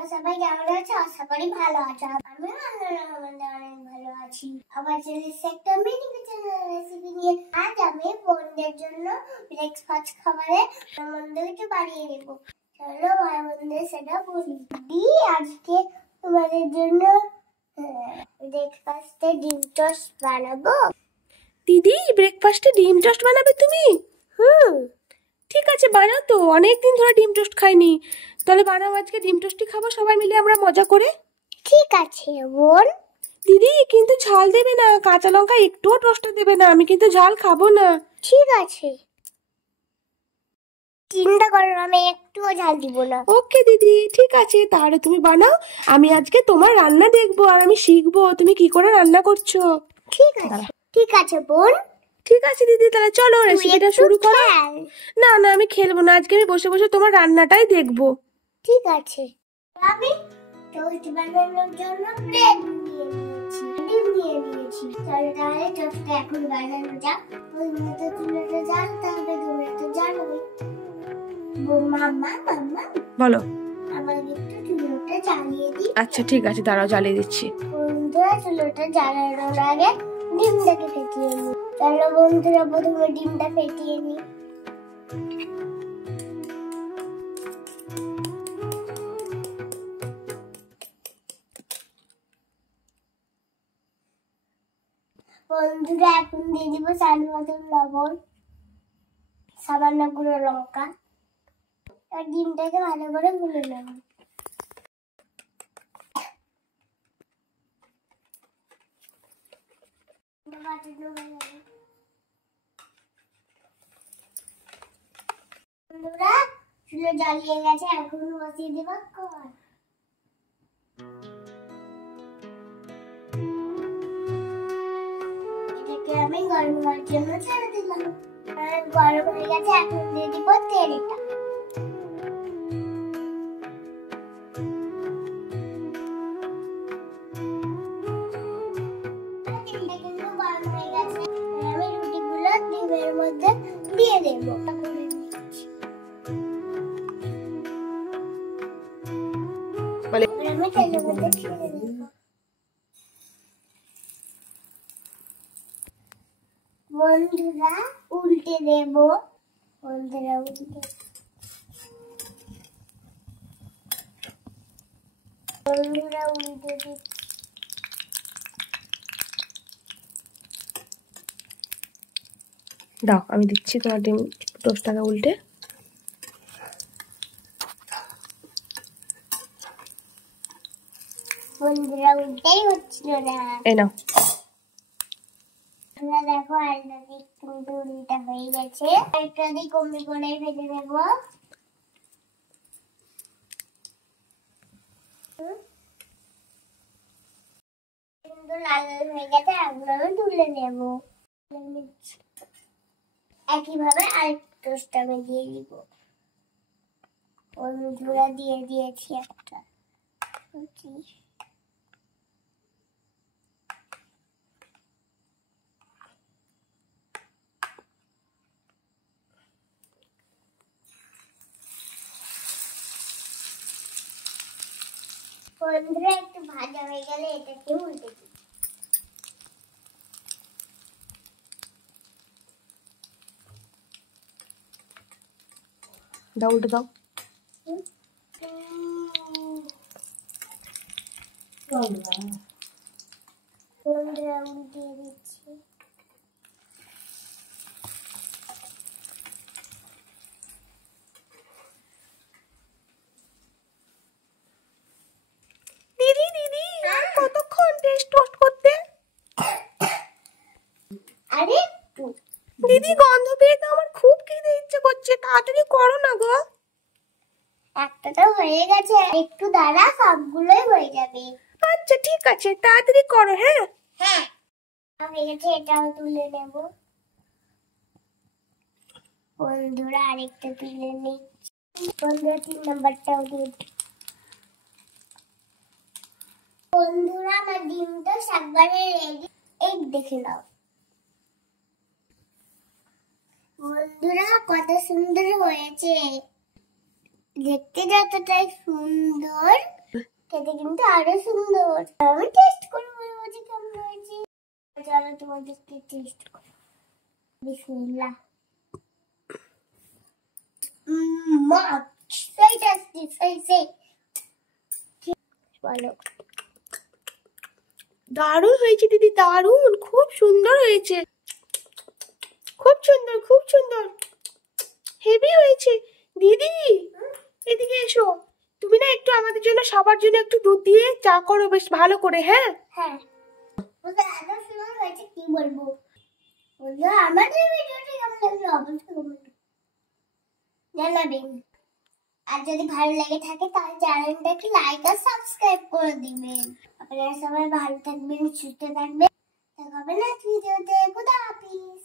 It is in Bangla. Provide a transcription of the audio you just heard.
তোমরা সবাই কেমন আছো? আশা করি ভালো আছো। আমিও অনেক ভালো আছি। আবার চলে এসেছি একটা মিনি কিচেন রেসিপি নিয়ে। আজ আমি বোনদের জন্য ব্রেকফাস্ট খাবারে মন্দ কিছু বানিয়ে দেবো। চলো ভাই বোনদের সেটা বলি। আজকে তোমাদের জন্য ব্রেকফাস্টে ডিম টোস্ট বানাবো। দিদি, ব্রেকফাস্টে ডিম টোস্ট বানাবে তুমি? ঠিক আছে, বানাও তো। অনেকদিন ধরে ডিম টোস্ট খাইনি। তাহলে বানাও, আজকে ডিম টোস্টই খাবো সবাই মিলে আমরা মজা করে। ঠিক আছে বোন। দিদি কিন্তু ঝাল দেবে না, কাঁচা লঙ্কা একটুও টোস্টে দেবে না, আমি কিন্তু ঝাল খাবো না। ঠিক আছে, চিন্তা করো না, আমি একটুও ঝাল দিব না। ওকে দিদি, ঠিক আছে। তাহলে তুমি বানাও, আমি আজকে তোমার রান্না দেখবো আর আমি শিখবো তুমি কি করে রান্না করছো। ঠিক আছে বোন। ঠিক আছে দিদি, তাহলে চলো রেসিপিটা শুরু করো। না না, আমি খেলবো না, আজকে আমি বসে বসে তোমার রান্নাটাই দেখবো। ঠিক আছে। আমি টোস্ট বানানোর জন্য ব্রেড নিয়ে নিয়েছি, ডিম নিয়ে নিয়েছি। চলো তাহলে টোস্টটা এখন বানানো যাক। তোমরা তো চুলাটা জ্বালতে হবে, তোমরা তো জানোই। মাম্মা বলো। আমাকে একটু চুলাটা জ্বালিয়ে দিই। আচ্ছা ঠিক আছে, দাঁড়াও, জ্বালিয়ে দিচ্ছি। বন্ধুরা, চুলাটা জ্বালানোর আগে ডিমটাকে ফেটিয়ে নিই। চলো বন্ধুরা, প্রথমে ডিমটা ফেটিয়ে নিই। বন্ধুরা, এখন দিয়ে দিব স্বাদ মতন লবণ, সামান্য গুঁড়ো লঙ্কা, আর ডিমটাকে ভালো করে গুলে নেব। বন্ধুরা, চুলো জ্বালিয়ে গেছে, এখন বসিয়ে দেব কড়াই। এটাকে আমি গরম হওয়ার জন্য ছেড়ে দিলাম। গরম হয়ে গেছে, এখন দিয়ে দিব তেলটা। তেলটা কিন্তু গরম হয়ে গেছে, আমি রুটিগুলো ডিমের মধ্যে দিয়ে দেবো। আমি তেলের মধ্যে ছেড়ে দেবো। বন্ধুরা, উল্টে দেব। বন্ধুরা, উল্টে দিচ্ছি। দাও, আমি দিচ্ছি তোমার ডিম টোস্টটাকে উল্টে। বন্ধুরা, উল্টেই হচ্ছিল না। এই নাও। তোমরা দেখো, আলটা দিক কিন্তু উল্টা হয়ে গেছে। আরেকটা দিক কমবি করে ফেলে দেব। কিন্তু লাল লাল হয়ে গেছে, এগুলো আমি তুলে নেব। একইভাবে আরেকটা টোস্ট আমি দিয়ে দিব। বন্ধুরা, দিয়ে দিয়েছি একটা রুটি। বন্ধুরা, একটু ভাজা হয়ে গেলে এটাকে উল্টে দিই। দাও, উল্টে দাও। বন্ধুরা, উল্টিয়ে দিচ্ছি। দিদি দিদি, কতক্ষণ টোস্ট করতে? আরে দিদি, গন্ধ পেয়ে তো আমার খুব খেতে ইচ্ছে করছে, তাড়াতাড়ি করো না গো। একটা তো হয়ে গেছে, একটু দাঁড়া, সবগুলোই হয়ে যাবে। আচ্ছা ঠিক আছে, তাড়াতাড়ি করো। হ্যাঁ হ্যাঁ, হয়ে গেছে, এটাও তুলে নেব। বন্ধুরা, আরেকটা তুলে নিচ্ছি। বন্ধুরা, 3 নাম্বারটাও দিয়ে দিই। বন্ধুরা, আমার ডিমটা একবারে রেডি। এই দেখে নাও বন্ধুরা, কত সুন্দর হয়েছে। দেখতে যতটাই সুন্দর, খেতে কিন্তু আরো সুন্দর। আমি টেস্ট করে বলবো যে কেমন হয়েছে। চলো তোমাদেরকে টেস্ট করো। বিসমিল্লাহ। মা সেই টেস্টি, সেই বলো। দারুণ হয়েছে দিদি, দারুণ, খুব সুন্দর হয়েছে, খুব সুন্দর, খুব সুন্দর, হেভি হয়েছে। দিদি এদিকে এসো, তুমি না একটু আমাদের জন্য সবার জন্য একটু দুধ দিয়ে চা করো বেশ ভালো করে। হ্যাঁ হ্যাঁ, ওটা এত সুন্দর হয়েছে কি বলবো। বন্ধুরা, আমাদের ভিডিওটি কেমন লাগলো অবশ্যই কমেন্ট জানাবেন। আর যদি ভালো লেগে থাকে তাহলে চ্যানেলটাকে লাইক আর সাবস্ক্রাইব করে দিবেন। আপনারা সবাই ভালো থাকবেন, সুস্থ থাকবেন। দেখা হবে নেক্সট ভিডিওতে। খুদা হাফিজ।